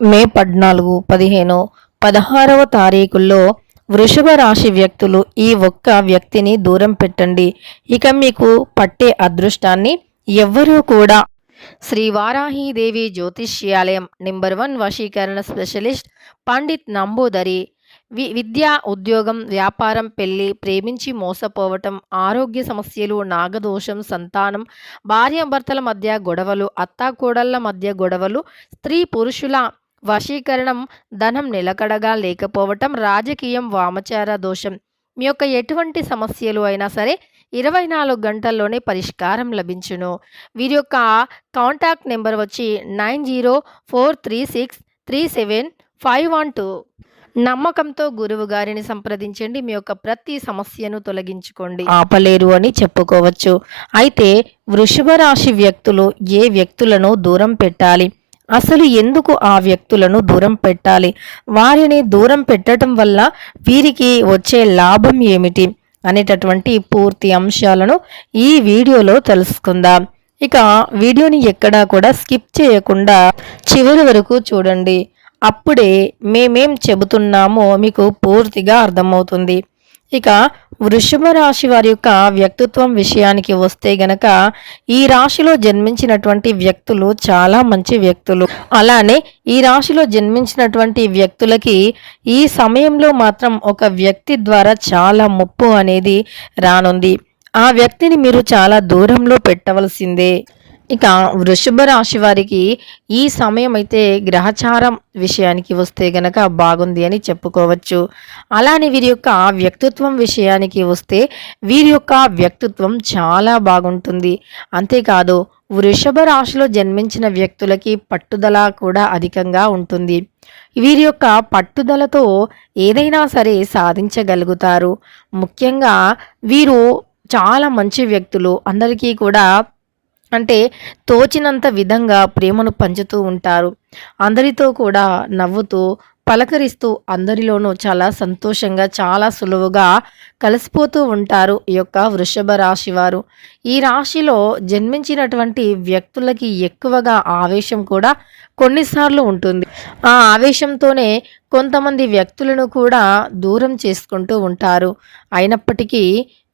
మే పద్నాలుగు పదిహేను పదహారవ తారీఖుల్లో వృషభ రాశి వ్యక్తులు ఈ ఒక్క వ్యక్తిని దూరం పెట్టండి. ఇక మీకు పట్టే అదృష్టాన్ని ఎవ్వరూ కూడా శ్రీ వారాహీదేవి జ్యోతిష్యాలయం నెంబర్ వన్ వశీకరణ స్పెషలిస్ట్ పండిత్ నంబూదరి వి విద్య ఉద్యోగం వ్యాపారం పెళ్ళి ప్రేమించి మోసపోవటం ఆరోగ్య సమస్యలు నాగదోషం సంతానం భార్యాభర్తల మధ్య గొడవలు అత్తాకోడళ్ళ మధ్య గొడవలు స్త్రీ పురుషుల వశీకరణం ధనం నిలకడగా లేకపోవటం రాజకీయం వామచార దోషం. మీ యొక్క ఎటువంటి సమస్యలు అయినా సరే ఇరవై నాలుగు గంటల్లోనే పరిష్కారం లభించును. వీరి యొక్క కాంటాక్ట్ నెంబర్ వచ్చి nine zero four three six three seven five one two. నమ్మకంతో గురువు గారిని సంప్రదించండి మీ యొక్క ప్రతి సమస్యను తొలగించుకోండి. ఆపలేరు అని చెప్పుకోవచ్చు. అయితే వృషభ రాశి వ్యక్తులు ఏ వ్యక్తులను దూరం పెట్టాలి? అసలు ఎందుకు ఆ వ్యక్తులను దూరం పెట్టాలి? వారిని దూరం పెట్టడం వల్ల వీరికి వచ్చే లాభం ఏమిటి? అనేటటువంటి పూర్తి అంశాలను ఈ వీడియోలో తెలుసుకుందాం. ఇక వీడియోని ఎక్కడా కూడా స్కిప్ చేయకుండా చివరి వరకు చూడండి. అప్పుడే మేమేం చెబుతున్నామో మీకు పూర్తిగా అర్థమవుతుంది. ఇక వృషభ రాశి వారి యొక్క వ్యక్తిత్వం విషయానికి వస్తే గనక ఈ రాశిలో జన్మించినటువంటి వ్యక్తులు చాలా మంచి వ్యక్తులు. అలానే ఈ రాశిలో జన్మించినటువంటి వ్యక్తులకి ఈ సమయంలో మాత్రం ఒక వ్యక్తి ద్వారా చాలా ముప్పు అనేది రానుంది. ఆ వ్యక్తిని మీరు చాలా దూరంలో పెట్టవలసిందే. ఇక వృషభ రాశి వారికి ఈ సమయం అయితే గ్రహచారం విషయానికి వస్తే గనక బాగుంది అని చెప్పుకోవచ్చు. అలానే వీరి యొక్క వ్యక్తిత్వం విషయానికి వస్తే వీరి యొక్క వ్యక్తిత్వం చాలా బాగుంటుంది. అంతేకాదు వృషభ రాశిలో జన్మించిన వ్యక్తులకి పట్టుదల కూడా అధికంగా ఉంటుంది. వీరి యొక్క పట్టుదలతో ఏదైనా సరే సాధించగలుగుతారు. ముఖ్యంగా వీరు చాలా మంచి వ్యక్తులు. అందరికీ కూడా అంటే తోచినంత విధంగా ప్రేమను పంచుతూ ఉంటారు. అందరితో కూడా నవ్వుతూ పలకరిస్తూ అందరిలోనూ చాలా సంతోషంగా చాలా సులువుగా కలిసిపోతూ ఉంటారు ఈ యొక్క వృషభ రాశి వారు. ఈ రాశిలో జన్మించినటువంటి వ్యక్తులకి ఎక్కువగా ఆవేశం కూడా కొన్నిసార్లు ఉంటుంది. ఆ ఆవేశంతోనే కొంతమంది వ్యక్తులను కూడా దూరం చేసుకుంటూ ఉంటారు. అయినప్పటికీ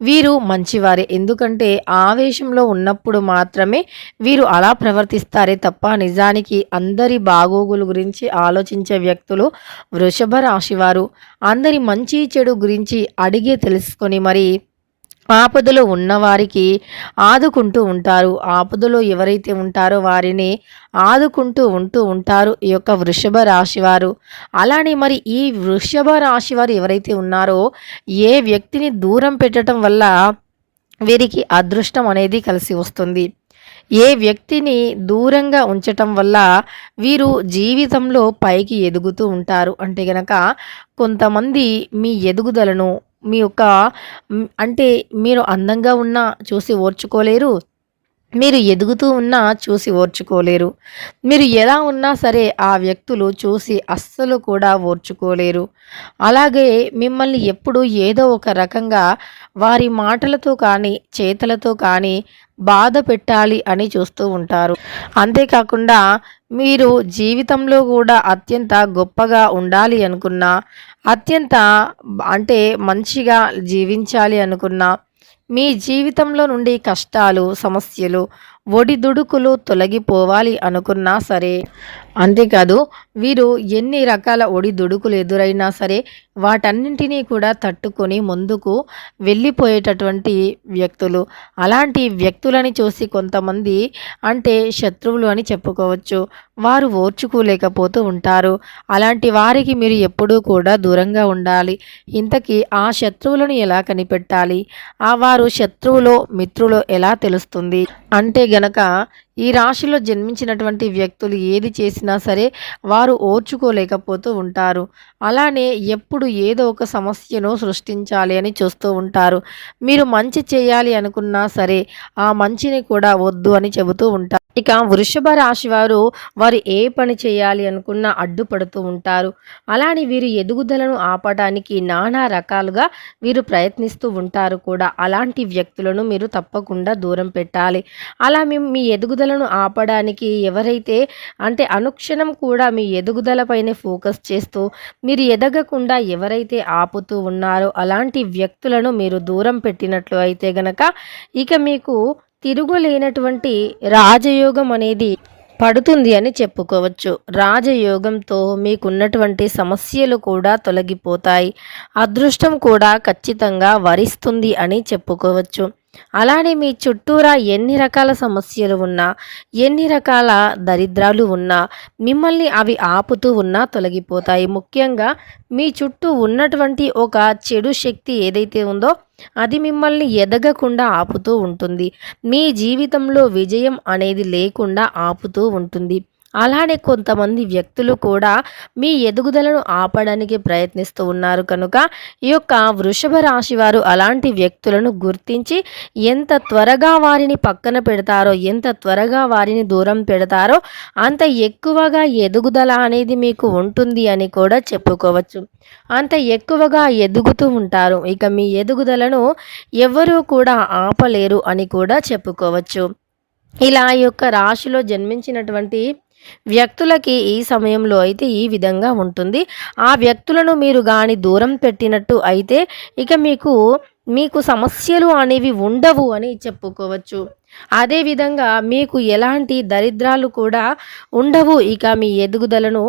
వీరు మంచివారే. ఎందుకంటే ఆవేశంలో ఉన్నప్పుడు మాత్రమే వీరు అలా ప్రవర్తిస్తారే తప్ప నిజానికి అందరి బాగోగులు గురించి ఆలోచించే వ్యక్తులు వృషభ రాశివారు. అందరి మంచి చెడు గురించి అడిగే తెలుసుకొని మరి ఆపదలో ఉన్నవారికి ఆదుకుంటూ ఉంటారు. ఆపదలో ఎవరైతే ఉంటారో వారిని ఆదుకుంటూ ఉంటూ ఉంటారు ఈ యొక్క వృషభ రాశివారు. అలానే మరి ఈ వృషభ రాశివారు ఎవరైతే ఉన్నారో ఏ వ్యక్తిని దూరం పెట్టడం వల్ల వీరికి అదృష్టం అనేది కలిసి వస్తుంది. ఏ వ్యక్తిని దూరంగా ఉంచటం వల్ల వీరు జీవితంలో పైకి ఎదుగుతూ ఉంటారు. అంటే గనక కొంతమంది మీ ఎదుగుదలను మీ యొక్క అంటే మీరు అందంగా ఉన్నా చూసి ఓర్చుకోలేరు. మీరు ఎదుగుతూ ఉన్నా చూసి ఓర్చుకోలేరు. మీరు ఎలా ఉన్నా సరే ఆ వ్యక్తులు చూసి అస్సలు కూడా ఓర్చుకోలేరు. అలాగే మిమ్మల్ని ఎప్పుడు ఏదో ఒక రకంగా వారి మాటలతో కానీ చేతలతో కానీ బాధ పెట్టాలి అని చూస్తూ ఉంటారు. అంతేకాకుండా మీరు జీవితంలో కూడా అత్యంత గొప్పగా ఉండాలి అనుకున్నా అత్యంత అంటే మంచిగా జీవించాలి అనుకున్నా మీ జీవితంలో నుండి కష్టాలు సమస్యలు ఒడిదుడుకులు తొలగిపోవాలి అనుకున్నా సరే అంతేకాదు వీరు ఎన్ని రకాల ఒడిదుడుకులు ఎదురైనా సరే వాటన్నింటినీ కూడా తట్టుకొని ముందుకు వెళ్ళిపోయేటటువంటి వ్యక్తులు. అలాంటి వ్యక్తులని చూసి కొంతమంది అంటే శత్రువులు అని చెప్పుకోవచ్చు. వారు ఓర్చుకోలేకపోతూ ఉంటారు. అలాంటి వారికి మీరు ఎప్పుడూ కూడా దూరంగా ఉండాలి. ఇంతకీ ఆ శత్రువులను ఎలా కనిపెట్టాలి? ఆ వారు శత్రువులో మిత్రులో ఎలా తెలుస్తుంది? అంటే గనక ఈ రాశిలో జన్మించినటువంటి వ్యక్తులు ఏది చేసినా సరే వారు ఓర్చుకోలేకపోతూ ఉంటారు. అలానే ఎప్పుడు ఏదో ఒక సమస్యను సృష్టించాలి అని చూస్తూ ఉంటారు. మీరు మంచి చేయాలి అనుకున్నా సరే ఆ మంచిని కూడా వద్దు అని చెబుతూ ఉంటారు. ఇక వృషభ రాశి వారు వారు ఏ పని చేయాలి అనుకున్నా అడ్డుపడుతూ ఉంటారు. అలానే వీరు ఎదుగుదలను ఆపడానికి నానా రకాలుగా వీరు ప్రయత్నిస్తూ ఉంటారు కూడా. అలాంటి వ్యక్తులను మీరు తప్పకుండా దూరం పెట్టాలి. అలా మేము మీ ఎదుగుదలను ఆపడానికి ఎవరైతే అంటే అనుక్షణం కూడా మీ ఎదుగుదలపైనే ఫోకస్ చేస్తూ మీరు ఎదగకుండా ఎవరైతే ఆపుతూ ఉన్నారో అలాంటి వ్యక్తులను మీరు దూరం పెట్టినట్లు అయితే గనక ఇక మీకు తిరుగులేనటువంటి రాజయోగం అనేది పడుతుంది అని చెప్పుకోవచ్చు. రాజయోగంతో మీకున్నటువంటి సమస్యలు కూడా తొలగిపోతాయి. అదృష్టం కూడా ఖచ్చితంగా వరిస్తుంది అని చెప్పుకోవచ్చు. అలానే మీ చుట్టూరా ఎన్ని రకాల సమస్యలు ఉన్నా ఎన్ని రకాల దరిద్రాలు ఉన్నా మిమ్మల్ని అవి ఆపుతూ ఉన్నా తొలగిపోతాయి. ముఖ్యంగా మీ చుట్టూ ఉన్నటువంటి ఒక చెడు శక్తి ఏదైతే ఉందో అది మిమ్మల్ని ఎదగకుండా ఆపుతూ ఉంటుంది. మీ జీవితంలో విజయం అనేది లేకుండా ఆపుతూ ఉంటుంది. అలానే కొంతమంది వ్యక్తులు కూడా మీ ఎదుగుదలను ఆపడానికి ప్రయత్నిస్తూ ఉన్నారు. కనుక ఈ యొక్క వృషభ రాశి వారు అలాంటి వ్యక్తులను గుర్తించి ఎంత త్వరగా వారిని పక్కన పెడతారో ఎంత త్వరగా వారిని దూరం పెడతారో అంత ఎక్కువగా ఎదుగుదల అనేది మీకు ఉంటుంది అని కూడా చెప్పుకోవచ్చు. అంత ఎక్కువగా ఎదుగుతూ ఉంటారు. ఇక మీ ఎదుగుదలను ఎవరూ కూడా ఆపలేరు అని కూడా చెప్పుకోవచ్చు. ఇలా ఈ యొక్క రాశిలో జన్మించినటువంటి వ్యక్తులకి ఈ సమయంలో అయితే ఈ విధంగా ఉంటుంది. ఆ వ్యక్తులను మీరు కానీ దూరం పెట్టినట్టు అయితే ఇక మీకు మీకు సమస్యలు అనేవి ఉండవు అని చెప్పుకోవచ్చు. అదేవిధంగా మీకు ఎలాంటి దరిద్రాలు కూడా ఉండవు. ఇక మీ ఎదుగుదలను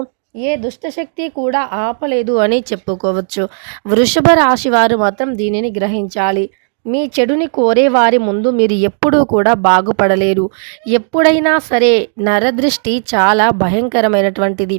ఏ దుష్టశక్తి కూడా ఆపలేదు అని చెప్పుకోవచ్చు. వృషభ రాశి వారు మాత్రం దీనిని గ్రహించాలి. మీ చెడుని కోరే వారి ముందు మీరు ఎప్పుడూ కూడా బాగుపడలేరు. ఎప్పుడైనా సరే నరదృష్టి చాలా భయంకరమైనటువంటిది.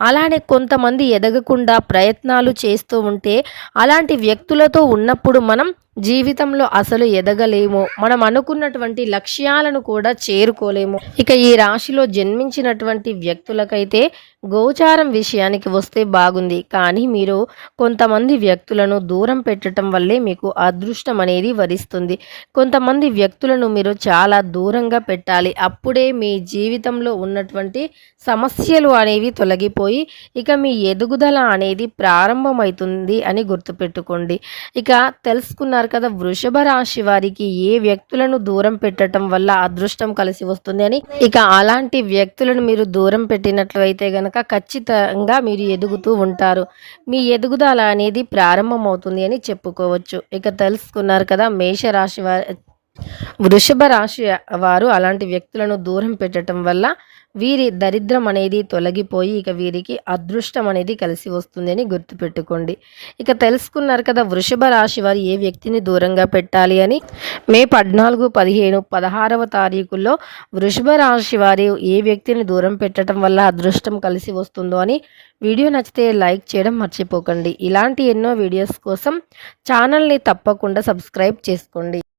అలానే కొంతమంది ఎదగకుండా ప్రయత్నాలు చేస్తూ ఉంటే అలాంటి వ్యక్తులతో ఉన్నప్పుడు మనం జీవితంలో అసలు ఎదగలేము. మనం అనుకున్నటువంటి లక్ష్యాలను కూడా చేరుకోలేము. ఇక ఈ రాశిలో జన్మించినటువంటి వ్యక్తులకైతే గోచారం విషయానికి వస్తే బాగుంది. కానీ మీరు కొంతమంది వ్యక్తులను దూరం పెట్టడం వల్లే మీకు అదృష్టం అనేది వరిస్తుంది. కొంతమంది వ్యక్తులను మీరు చాలా దూరంగా పెట్టాలి. అప్పుడే మీ జీవితంలో ఉన్నటువంటి సమస్యలు అనేవి తొలగిపోయి ఇక మీ ఎదుగుదల అనేది ప్రారంభమవుతుంది అని గుర్తుపెట్టుకోండి. ఇక తెలుసుకున్నారు కదా వృషభ రాశి వారికి ఏ వ్యక్తులను దూరం పెట్టడం వల్ల అదృష్టం కలిసి వస్తుంది అని? ఇక అలాంటి వ్యక్తులను మీరు దూరం పెట్టినట్లు అయితే గనక ఖచ్చితంగా మీరు ఎదుగుతూ ఉంటారు. మీ ఎదుగుదల అనేది ప్రారంభమవుతుంది అని చెప్పుకోవచ్చు. ఇక తెలుసుకున్నారు కదా మేషరాశి వారి వృషభ రాశి వారు అలాంటి వ్యక్తులను దూరం పెట్టడం వల్ల వీరి దరిద్రం అనేది తొలగిపోయి ఇక వీరికి అదృష్టం అనేది కలిసి వస్తుంది అని గుర్తుపెట్టుకోండి. ఇక తెలుసుకున్నారు కదా వృషభ రాశి వారు ఏ వ్యక్తిని దూరంగా పెట్టాలి అని? మే పద్నాలుగు పదిహేను పదహారవ తారీఖుల్లో వృషభ రాశి వారి ఏ వ్యక్తిని దూరం పెట్టడం వల్ల అదృష్టం కలిసి వస్తుందో అని వీడియో నచ్చితే లైక్ చేయడం మర్చిపోకండి. ఇలాంటి ఎన్నో వీడియోస్ కోసం ఛానల్ని తప్పకుండా సబ్స్క్రైబ్ చేసుకోండి.